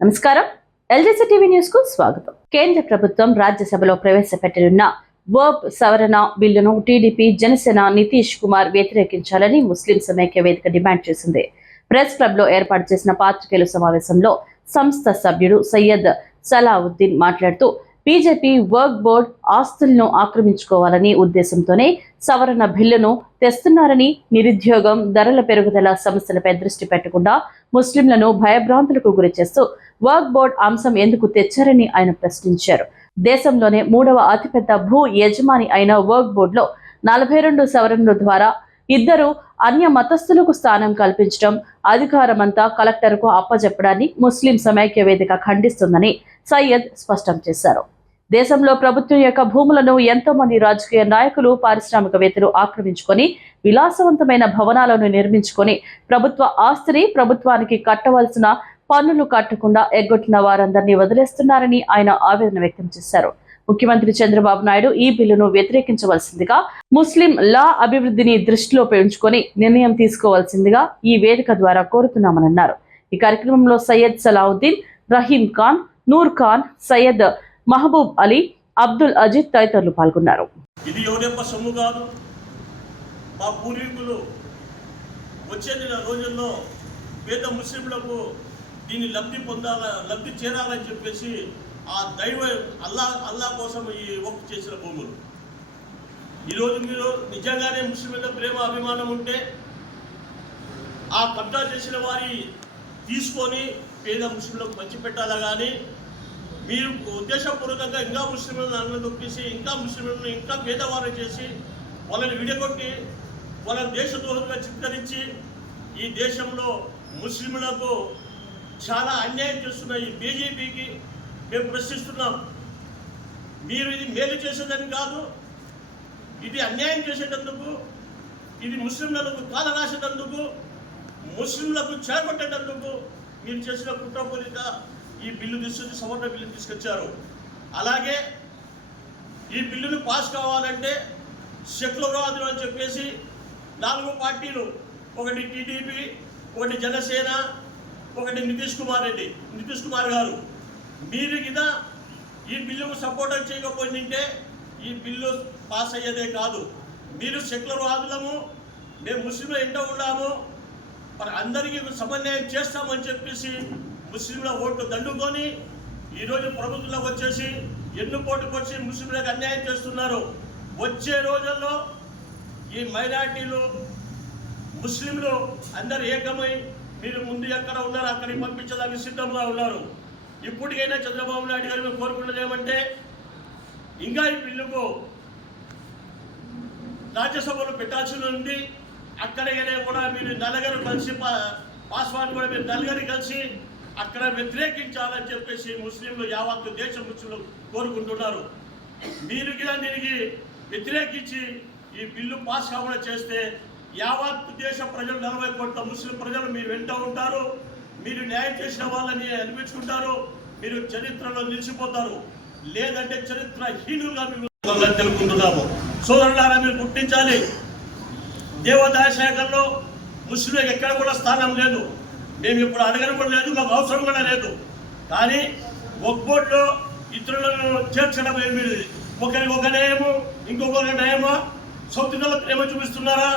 నమస్కారం. LGC TV న్యూస్కు స్వాగతం. కేంద్ర ప్రభుత్వం రాజ్యసభలో ప్రవేశపెట్టనున్న వర్బ్ సవరణ బిల్లును టీడీపీ జనసేన నితీష్ కుమార్ వ్యతిరేకించాలని ముస్లిం సమైక్య వేదిక డిమాండ్ చేసింది. ప్రెస్ క్లబ్లో ఏర్పాటు చేసిన పాత్రికేయుల సమావేశంలో సంస్థ సభ్యుడు సయ్యద్ సలావుద్దీన్ మాట్లాడుతూ బీజేపీ వర్క్ బోర్డ్ ఆస్తులను ఆక్రమించుకోవాలని ఉద్దేశంతోనే సవరణ బిల్లును తెస్తున్నారని నిరుద్యోగం ధరల పెరుగుదల సమస్యలపై దృష్టి పెట్టకుండా ముస్లింలను భయభ్రాంతులకు గురి చేస్తూ వర్క్ బోర్డ్ అంశం ఎందుకు తెచ్చారని ఆయన ప్రశ్నించారు. దేశంలోనే మూడవ అతిపెద్ద భూ యజమాని అయిన వర్క్ బోర్డులో నలభై రెండు సవరణల ద్వారా ఇద్దరు అన్య మతస్థులకు స్థానం కల్పించడం అధికారమంతా కలెక్టర్కు అప్పజెప్పడాన్ని ముస్లిం సమైక్య వేదిక ఖండిస్తుందని సయ్యద్ స్పష్టం చేశారు. దేశంలో ప్రభుత్వం యొక్క భూములను ఎంతో మంది రాజకీయ నాయకులు పారిశ్రామికవేత్తలు ఆక్రమించుకొని విలాసవంతమైన భవనాలను నిర్మించుకొని ప్రభుత్వ ఆస్తిని ప్రభుత్వానికి కట్టవలసిన పన్నులు కట్టకుండా ఎగ్గొట్టిన వారందరినీ వదిలేస్తున్నారని ఆయన ఆవేదన వ్యక్తం చేశారు. ముఖ్యమంత్రి చంద్రబాబు నాయుడు ఈ బిల్లును వ్యతిరేకించవలసిందిగా ముస్లిం లా అభివృద్ధిని దృష్టిలో పెంచుకొని నిర్ణయం తీసుకోవాల్సిందిగా ఈ వేదిక ద్వారా కోరుతున్నామన్నారు ఈ కార్యక్రమంలో సయ్యద్ సలావుద్దీన్ రహీం ఖాన్ నూర్ ఖాన్ సయ్యద్ మహబూబ్ అలీ అబ్దుల్ అజిత్ తదితరులు పాల్గొన్నారు. ఇది ఎవడెప్ప సొమ్ము కాదు? మా పూర్వీకులు వచ్చే నెల రోజుల్లో పేద ముస్లింలకు దీన్ని లబ్ధి పొందాల లబ్ధి చేరాలని చెప్పేసి ఆ దైవ అల్లా అల్లా కోసం ఈ ఒక్క చేసిన భూములు. ఈరోజు మీరు నిజంగానే ముస్లింల ప్రేమ అభిమానం ఉంటే ఆ కబ్జా చేసిన వారి తీసుకొని పేద ముస్లింలకు పంచిపెట్టాలా కానీ మీరు ఉద్దేశపూర్వకంగా ఇంకా ముస్లింలను అన్నదొక్కేసి ఇంకా ముస్లింలను ఇంకా పేదవారు చేసి వాళ్ళని విడగొట్టి దేశ దేశద్రోహంగా చిత్కరించి ఈ దేశంలో ముస్లింలకు చాలా అన్యాయం చేస్తున్న ఈ బీజేపీకి మేము ప్రశ్నిస్తున్నాం. మీరు ఇది మేలు చేసేదని కాదు ఇది అన్యాయం చేసేటందుకు ఇది ముస్లింలకు కాల రాసేటందుకు ముస్లింలకు చేపట్టేటందుకు మీరు చేసిన కుట్రపూరిత ఈ బిల్లు తీసుకొచ్చి సవర్ణ బిల్లు తీసుకొచ్చారు. అలాగే ఈ బిల్లును పాస్ కావాలంటే శక్లవాదులు అని చెప్పేసి నాలుగు పార్టీలు ఒకటి టీడీపీ ఒకటి జనసేన ఒకటి నితీష్ కుమార్ రెడ్డి నితీష్ కుమార్ గారు. మీరు కింద ఈ బిల్లుకు సపోర్ట్ చేయకపోయింటే ఈ బిల్లు పాస్ అయ్యేదే కాదు. మీరు సెక్యులర్ వాదులము మేము ముస్లింలు ఎంట ఉన్నాము మరి అందరికీ సమన్వయం చేస్తామని చెప్పేసి ముస్లింల ఓట్లు దండుకొని ఈరోజు ప్రభుత్వంలోకి వచ్చేసి ఎన్నుకోటుకు వచ్చి ముస్లింలకు అన్యాయం చేస్తున్నారు. వచ్చే రోజుల్లో ఈ మైనార్టీలు ముస్లింలు అందరు ఏకమై మీరు ముందు ఎక్కడ ఉన్నారో అక్కడికి పంపించడానికి సిద్ధంగా ఉన్నారు. ఇప్పటికైనా చంద్రబాబు నాయుడు గారు మేము కోరుకున్నది ఏమంటే ఇంకా ఈ బిల్లుకు రాజ్యసభలో పెట్టాల్సి ఉంది. అక్కడికనే కూడా మీరు నలుగురు కలిసి పా- పాస్వాన్ కూడా మీరు నలుగురు కలిసి అక్కడ వ్యతిరేకించాలని చెప్పేసి ముస్లింలు యావత్తు దేశ ముస్లింలు కోరుకుంటున్నారు. మీరు కూడా దీనికి వ్యతిరేకించి ఈ బిల్లు పాస్ కాకుండా చేస్తే యావత్ దేశ ప్రజలు నలభై కోట్ల ముస్లిం ప్రజలు మీరు వెంట ఉంటారు. మీరు న్యాయం చేసిన వాళ్ళని అనిపించుకుంటారు. మీరు చరిత్రలో నిలిచిపోతారు. లేదంటే చరిత్ర హీనులుగా మేము తెలుపుకుంటున్నాము. సోదరులారా మీరు గుర్తించాలి. దేవాదాయ శాఖల్లో ముస్లింలకు ఎక్కడ కూడా స్థానం లేదు. మేము ఇప్పుడు అడగడం కూడా లేదు మాకు అవసరం కూడా లేదు. కానీ ఒక్కోట్లో ఇతరులను చేర్చడం ఏమి ఒకరి ఒక నయము ఇంకొకరి నయమా సౌతిదల ప్రేమ చూపిస్తున్నారా?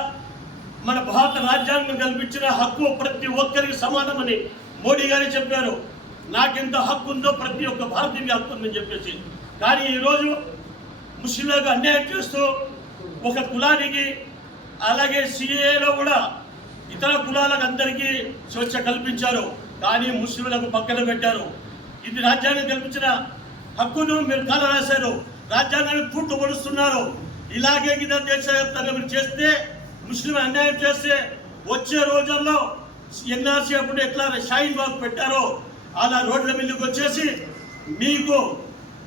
మన భారత రాజ్యాంగం కల్పించిన హక్కు ప్రతి ఒక్కరికి సమానమని మోడీ గారు చెప్పారు. నాకెంత హక్కు ఉందో ప్రతి ఒక్క భారతీయ హక్కు ఉందని చెప్పేసి. కానీ ఈరోజు ముస్లింలకు అన్యాయం చేస్తూ ఒక కులానికి అలాగే సిఏలో కూడా ఇతర కులాలకు అందరికీ స్వేచ్ఛ కల్పించారు. కానీ ముస్లింలకు పక్కన పెట్టారు. ఇది రాజ్యాంగం కల్పించిన హక్కును మీరు కాల రాశారు రాజ్యాంగాన్ని పూర్తి పడుస్తున్నారు. ఇలాగే కింద దేశవ్యాప్తంగా మీరు చేస్తే ముస్లిం అన్యాయం చేస్తే వచ్చే రోజుల్లో ఎన్ఆర్సీ అప్పుడు ఎట్లా షాయిన్ బాగ్ పెట్టారో. అలా రోడ్ల మీదకి వచ్చేసి మీకు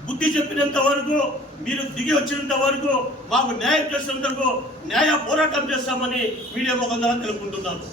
బుద్ధి చెప్పినంత వరకు మీరు దిగి వచ్చినంత వరకు మాకు న్యాయం చేసినందుకు న్యాయ పోరాటం చేస్తామని మీడియా ముఖంగా తెలుపుకుంటున్నాను.